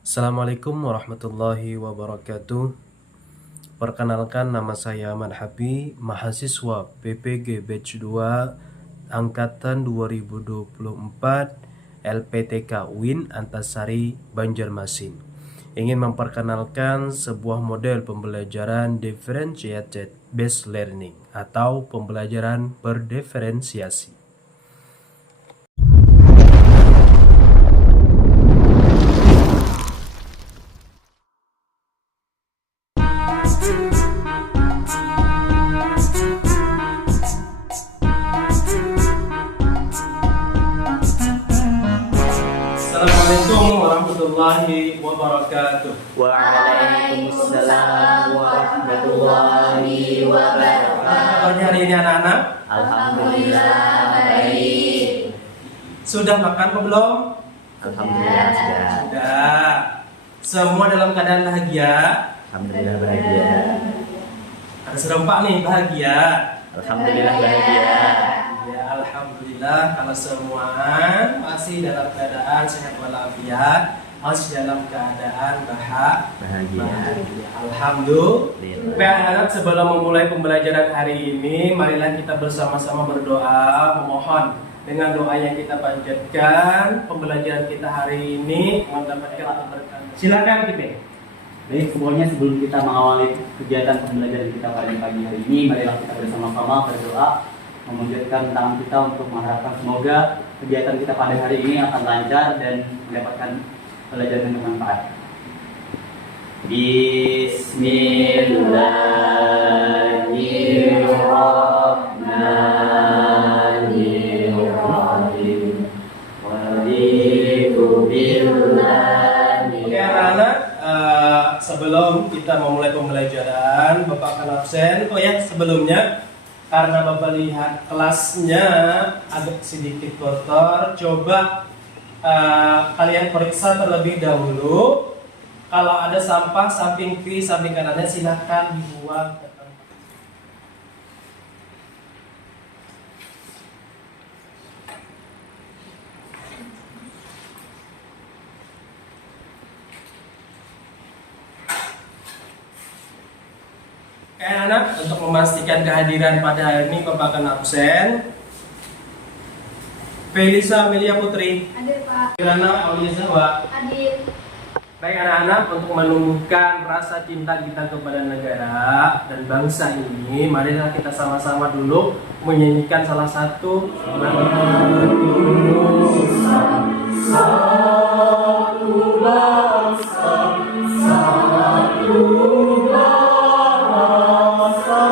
Assalamualaikum warahmatullahi wabarakatuh. Perkenalkan, nama saya Ahmad Habi, mahasiswa PPG Batch 2 Angkatan 2024 LPTK UIN Antasari Banjarmasin. Ingin memperkenalkan sebuah model pembelajaran differentiated based learning atau pembelajaran berdiferensiasi. Assalamualaikum warahmatullahi wabarakatuh. Waalaikumsalam warahmatullahi wabarakatuh. Kabarnya hari ini anak-anak? Alhamdulillah baik. Sudah makan atau belum? Alhamdulillah sudah. Sudah. Semua dalam keadaan bahagia? Alhamdulillah bahagia. Ada serempak nih bahagia. Alhamdulillah bahagia. Ya, alhamdulillah kalau semua masih dalam keadaan sehat walafiat, masih dalam keadaan Bahagia. Alhamdulillah. Baik anak-anak, sebelum memulai pembelajaran hari ini, marilah kita bersama-sama berdoa, memohon dengan doa yang kita panjatkan pembelajaran kita hari ini mendapatkan berkah. Silakan kita. Baik, semuanya sebelum kita mengawali kegiatan pembelajaran kita pada pagi hari ini, marilah kita bersama-sama berdoa, memanjatkan tangan kita untuk mengharapkan semoga kegiatan kita pada hari ini akan lancar dan mendapatkan pelajaran yang bermanfaat. Bismillahirrahmanirrahim. Raditu billahi. Oke anak-anak, sebelum kita memulai pembelajaran, Bapak akan absen. Oh ya, sebelumnya karena Bapak lihat kelasnya agak sedikit kotor, coba kalian periksa terlebih dahulu. Kalau ada sampah samping kiri, samping kanannya silahkan dibuang ke tempat. Oke anak, untuk memastikan kehadiran pada hari ini Bapak akan absen. Felisa Amelia Putri, Hadir Pak. Kirana Aulia Zahwa. Hadir. Baik anak-anak, untuk menumbuhkan rasa cinta kita kepada negara dan bangsa ini, marilah kita sama-sama dulu menyanyikan salah satu lagu. Satu bangsa, satu bahasa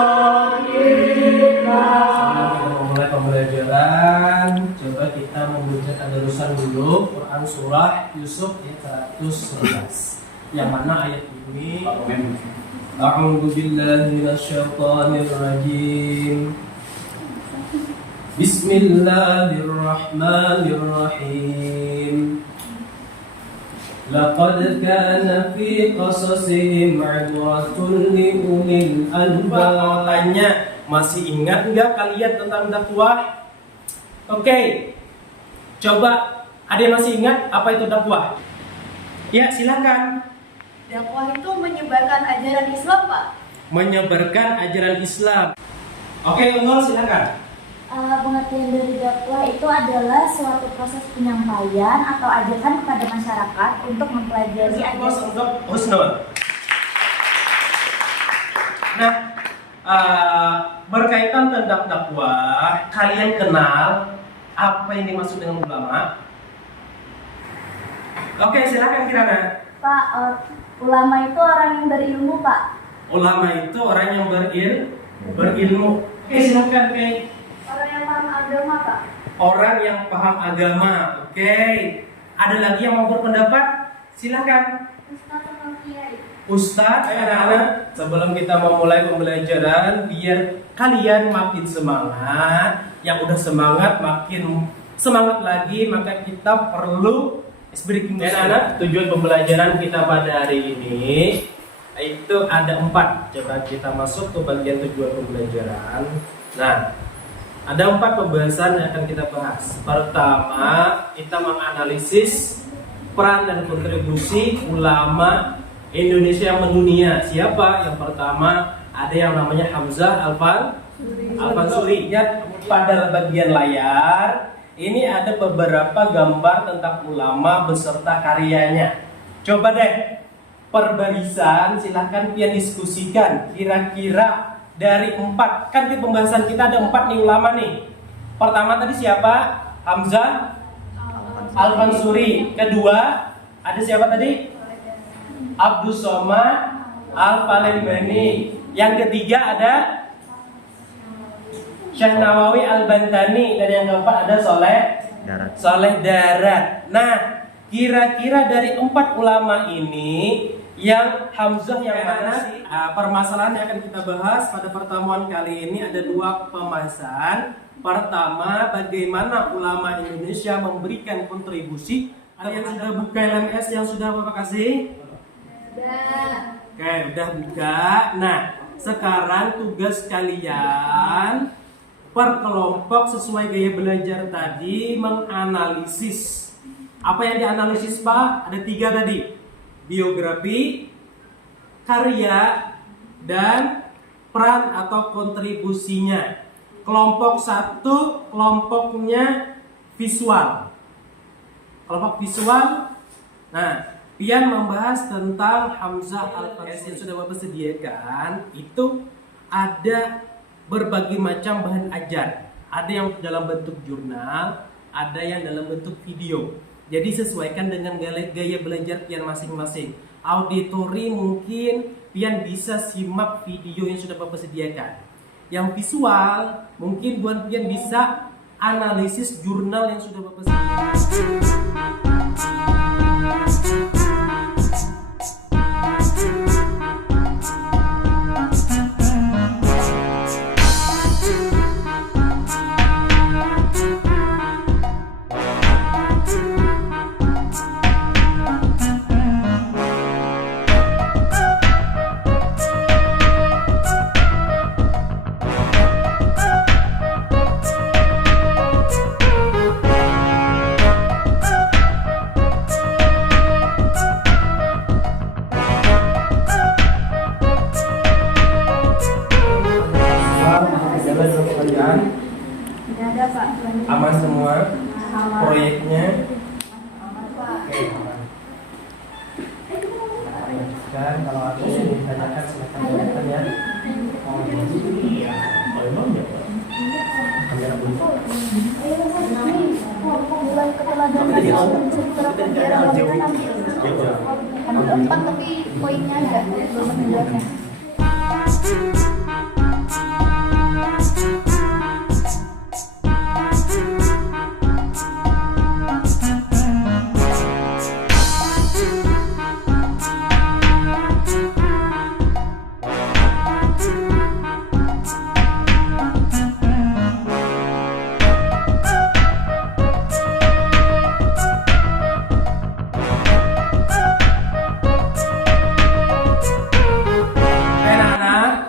kita. Sebelum kita memulai pembelajaran, coba kita membaca tadarusan dulu Quran surah Yusuf ayat 111. Yang mana ayat ini A'udzu billahi minasyaitonir rajim. Bismillahirrahmanirrahim. Laqad kana fi qasasihim 'ibratun li ulil albab. Tanya, masih ingat enggak kalian tentang dakwah? Oke. Coba, ada yang masih ingat apa itu dakwah? Ya, silakan. Dakwah itu menyebarkan ajaran Islam, Pak. Menyebarkan ajaran Islam. Oke, Unggul silakan. Pengertian dari dakwah itu adalah suatu proses penyampaian atau ajakan kepada masyarakat untuk mempelajari ajaran. Untuk Husnul. Nah, berkaitan tentang dakwah, kalian kenal apa yang dimaksud dengan ulama? Oke, silakan Kirana. Pak, ulama itu orang yang berilmu, Pak. Ulama itu orang yang berilmu. Oke, silakan Kay. Orang yang paham agama, Pak. Orang yang paham agama. Oke. Ada lagi yang mau berpendapat? Silakan. Ustaz atau kiai. Ustadz, anak-anak, sebelum kita memulai pembelajaran, biar kalian makin semangat. Yang udah semangat makin semangat lagi, maka kita perlu breaking news. Anak-anak, tujuan pembelajaran kita pada hari ini itu ada 4. Coba kita masuk ke bagian tujuan pembelajaran. Nah, ada 4 pembahasan yang akan kita bahas. Pertama, kita menganalisis peran dan kontribusi ulama Indonesia yang mendunia. Siapa? Yang pertama ada yang namanya Hamzah Al-Fansuri. Lihat pada bagian layar, ini ada beberapa gambar tentang ulama beserta karyanya. Coba deh, perbarisan silahkan pian diskusikan. Kira-kira dari 4, kan di pembahasan kita ada 4 nih ulama nih. Pertama tadi siapa? Hamzah Al-Fansuri. Kedua, ada siapa tadi? Abdus Somad Al-Palembani. Yang ketiga ada Syekh Nawawi Al-Bantani. Dan yang keempat ada Soleh Darat. Nah, kira-kira dari 4 ulama ini yang Hamzah yang mana sih? Permasalahan yang akan kita bahas pada pertemuan kali ini ada 2 pembahasan. Pertama, bagaimana ulama Indonesia memberikan kontribusi. Ada yang sudah buka LMS yang sudah Bapak kasih? Oke, udah buka. Nah, sekarang tugas kalian per kelompok sesuai gaya belajar tadi menganalisis. Apa yang dianalisis, Pak? Ada 3 tadi. Biografi, karya, dan peran atau kontribusinya. Kelompok 1, kelompoknya visual. Kelompok visual. Nah, pian membahas tentang Hamzah Al-Fansuri yang sudah Bapak sediakan. Itu ada berbagai macam bahan ajar. Ada yang dalam bentuk jurnal, ada yang dalam bentuk video. Jadi sesuaikan dengan gaya belajar pian masing-masing. Auditori mungkin pian bisa simak video yang sudah Bapak sediakan. Yang visual mungkin buat pian bisa analisis jurnal yang sudah Bapak sediakan. Aman semua proyeknya. Oke, aman. Dan kalau ada yang ditanyakan silakan tanyakan ya. Oh iya, memang ya. Kamera bunyi. Empat tapi poinnya agak belum menjelaskan.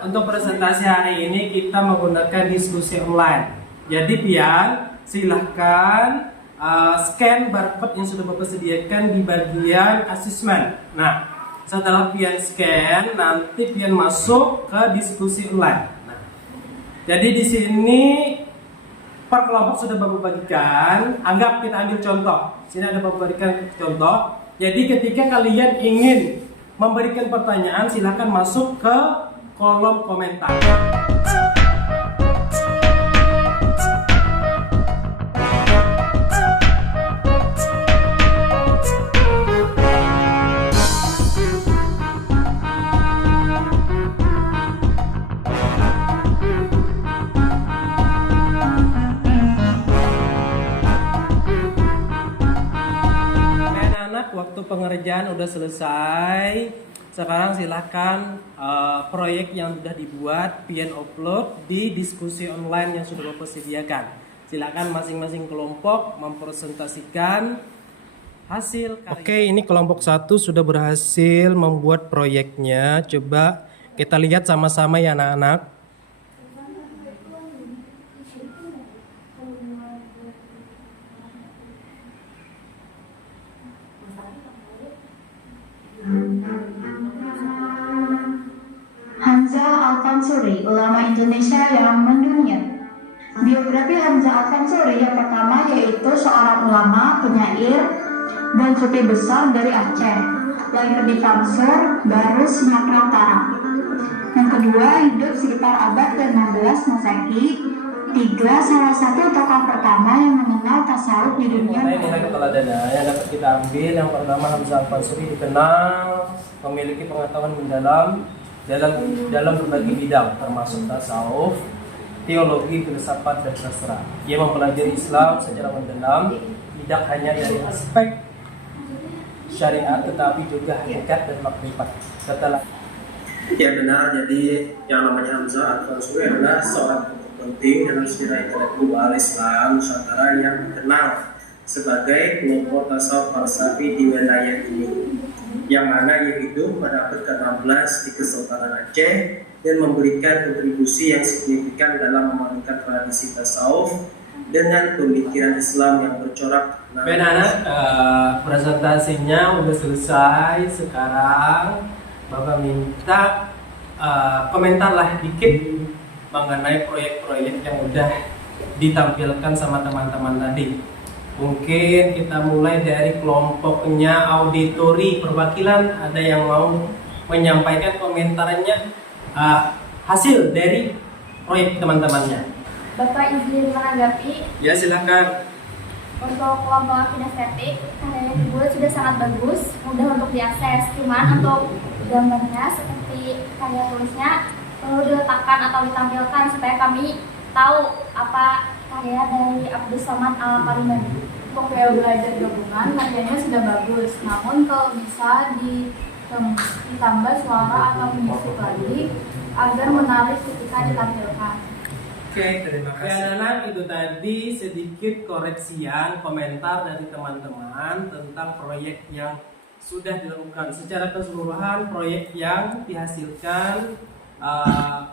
Untuk presentasi hari ini kita menggunakan diskusi online. Jadi pian silahkan scan barcode yang sudah Bapak sediakan di bagian asesmen. Nah, setelah pian scan, nanti pian masuk ke diskusi online. Nah, jadi di sini per kelompok sudah Bapak bagikan. Anggap kita ambil contoh. Sini ada Bapak berikan contoh. Jadi ketika kalian ingin memberikan pertanyaan, silakan masuk ke kolom komentar. Anak-anak, waktu pengerjaan udah selesai. Sekarang silakan proyek yang sudah dibuat pian upload di diskusi online yang sudah Bapak sediakan. Silakan masing-masing kelompok mempresentasikan hasil karya. Oke, ini kelompok 1 sudah berhasil membuat proyeknya. Coba kita lihat sama-sama ya anak-anak. Al-Mansuri, ulama Indonesia yang mendunia. Biografi Hamzah Al-Mansuri yang pertama yaitu seorang ulama, penyair, dan sufi besar dari Aceh, lahir di Tamsur, Barus, Sumatera Utara. Yang kedua, hidup sekitar abad ke-16 Masehi. Tiga, salah satu tokoh pertama yang mengenal tasawuf di dunia. Nilai keteladanan yang dapat kita ambil, yang pertama Hamzah Al-Mansuri dikenal memiliki pengetahuan mendalam dalam berbagai bidang termasuk tasawuf, teologi, filsafat, dan sastra. Ia mempelajari Islam secara mendalam, tidak hanya dari aspek syariat tetapi juga hakikat dan makrifat. Setelah ya benar, jadi yang namanya Hamzah Al-Mansuri adalah seorang penting dalam sejarah intelektual Islam Nusantara yang dikenal sebagai kelompok tasawuf falsafi di wilayah ini, yang mana ia hidup pada abad ke-16 di Kesultanan Aceh dan memberikan kontribusi yang signifikan dalam memadukan tradisi tasawuf dengan pemikiran Islam yang bercorak. Ben anak, presentasinya udah selesai. Sekarang Bapak minta komentar lah dikit mengenai proyek-proyek yang udah ditampilkan sama teman-teman tadi. Mungkin kita mulai dari kelompoknya auditori perwakilan. Ada yang mau menyampaikan komentarnya hasil dari proyek teman-temannya? Bapak izin menanggapi. Ya, silakan. Untuk kelompok kinestetik, karya yang dibuat sudah sangat bagus, mudah untuk diakses. Cuman untuk gambarnya seperti karya tulisnya perlu diletakkan atau ditampilkan supaya kami tahu apa karya dari Abdus Somad Al-Parimbadi. Untuk kayak belajar gabungan, karyanya sudah bagus. Namun kalau bisa ditambah suara atau musik lagi agar menarik ketika ditampilkan. Oke, terima kasih. Anak itu tadi sedikit koreksian komentar dari teman-teman tentang proyek yang sudah dilakukan. Secara keseluruhan proyek yang dihasilkan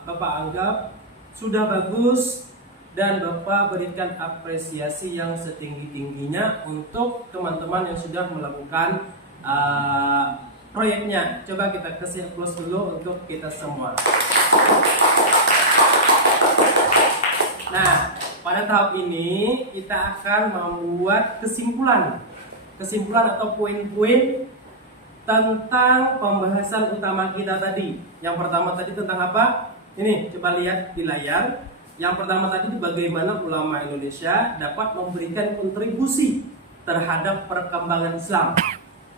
Bapak anggap sudah bagus dan Bapak berikan apresiasi yang setinggi-tingginya untuk teman-teman yang sudah melakukan proyeknya. Coba kita kasih applause dulu untuk kita semua. Nah, pada tahap ini kita akan membuat kesimpulan atau poin-poin tentang pembahasan utama kita tadi. Yang pertama tadi tentang apa? Ini, coba lihat di layar. Yang pertama tadi itu bagaimana ulama Indonesia dapat memberikan kontribusi terhadap perkembangan Islam.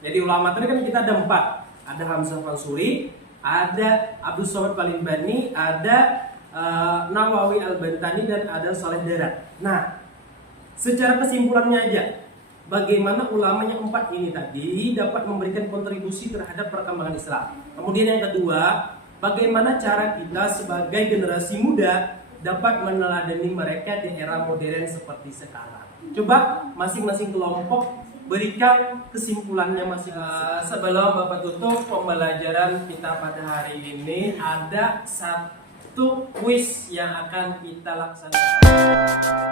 Jadi ulama tadi kan kita ada 4. Ada Hamzah Al-Mansuri, ada Abdus Somad Al-Parimbadi, ada Nawawi Al-Bantani, dan ada Saleh Darat. Nah, secara kesimpulannya aja, bagaimana ulama yang 4 ini tadi dapat memberikan kontribusi terhadap perkembangan Islam. Kemudian yang kedua, bagaimana cara kita sebagai generasi muda dapat meneladani mereka di era modern seperti sekarang. Coba masing-masing kelompok berikan kesimpulannya masing-masing. Sebelum Bapak tutup pembelajaran kita pada hari ini, ada satu kuis yang akan kita laksanakan.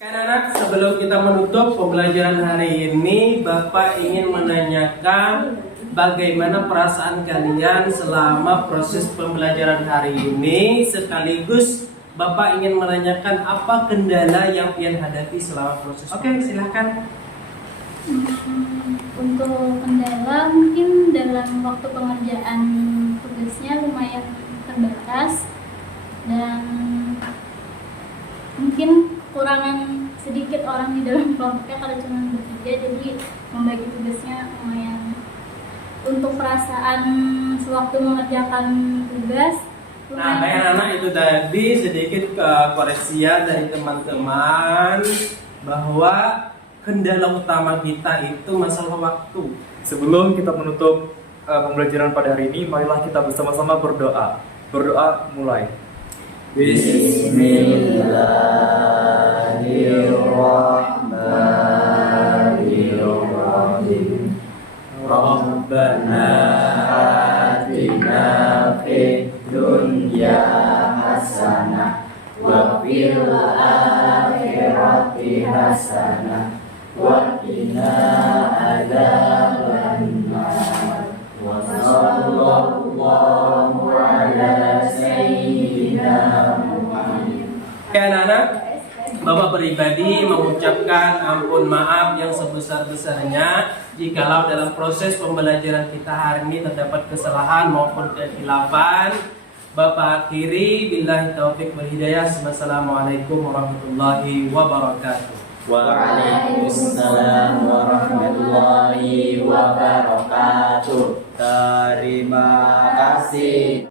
Anak-anak, sebelum kita menutup pembelajaran hari ini, Bapak ingin menanyakan bagaimana perasaan kalian selama proses pembelajaran hari ini, sekaligus Bapak ingin menanyakan apa kendala yang kalian hadapi selama proses. Oke, silahkan. Untuk kendala mungkin dalam waktu pengerjaan tugasnya lumayan terbatas dan mungkin kekurangan sedikit orang di dalam kelompoknya kalau cuma bertiga, jadi membagi tugasnya lumayan. Untuk perasaan sewaktu mengerjakan tugas, nah, anak-anak itu tadi sedikit koreksian dari teman-teman bahwa kendala utama kita itu masalah waktu. Sebelum kita menutup pembelajaran pada hari ini, marilah kita bersama-sama berdoa. Berdoa mulai. Bismillahirrahmanirrahim. Rabbana atina fid dunya hasanah wa fil akhirati hasanah wa qina adzabannar. Wa sallallahu ala sayyidina Muhammad. Oke anak-anak, Bapak pribadi mengucapkan ampun maaf yang sebesar-besarnya jikalau dalam proses pembelajaran kita hari ini terdapat kesalahan maupun kekhilafan. Bapak akhiri, billahi taufik wal hidayah. Wassalamualaikum warahmatullahi wabarakatuh. Waalaikumsalam warahmatullahi wabarakatuh. Terima kasih.